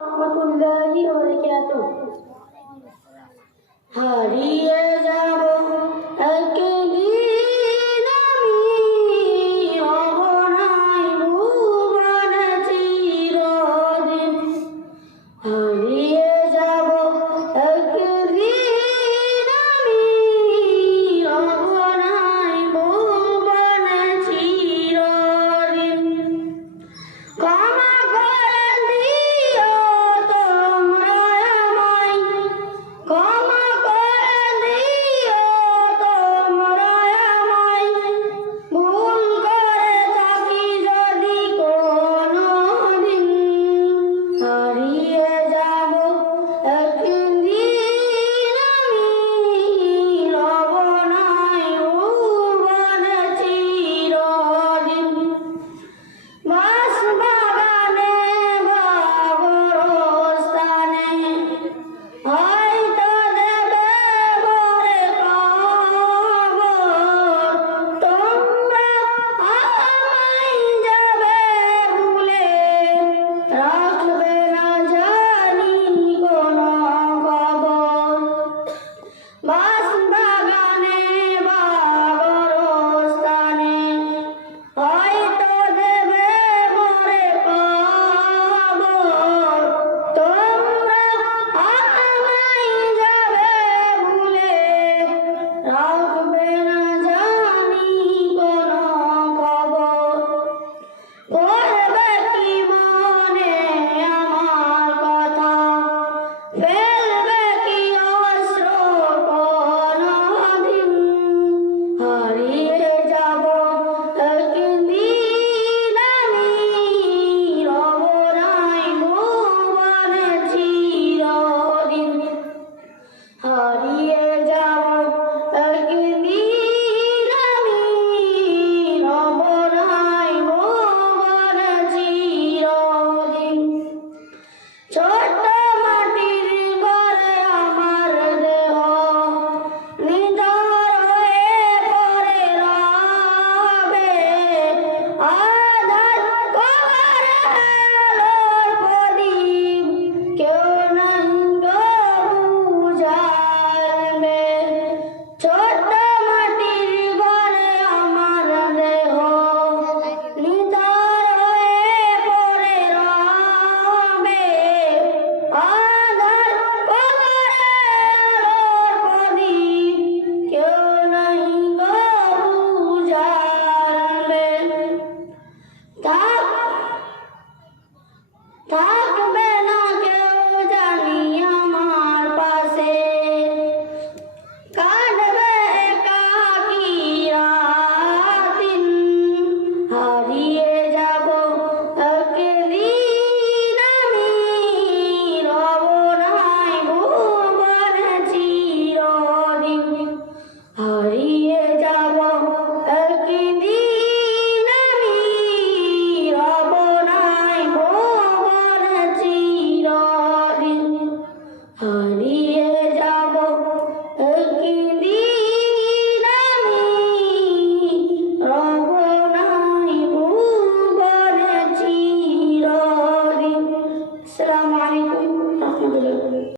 रहमतुल्लाहि व हरी है Hey. Tá, tá também.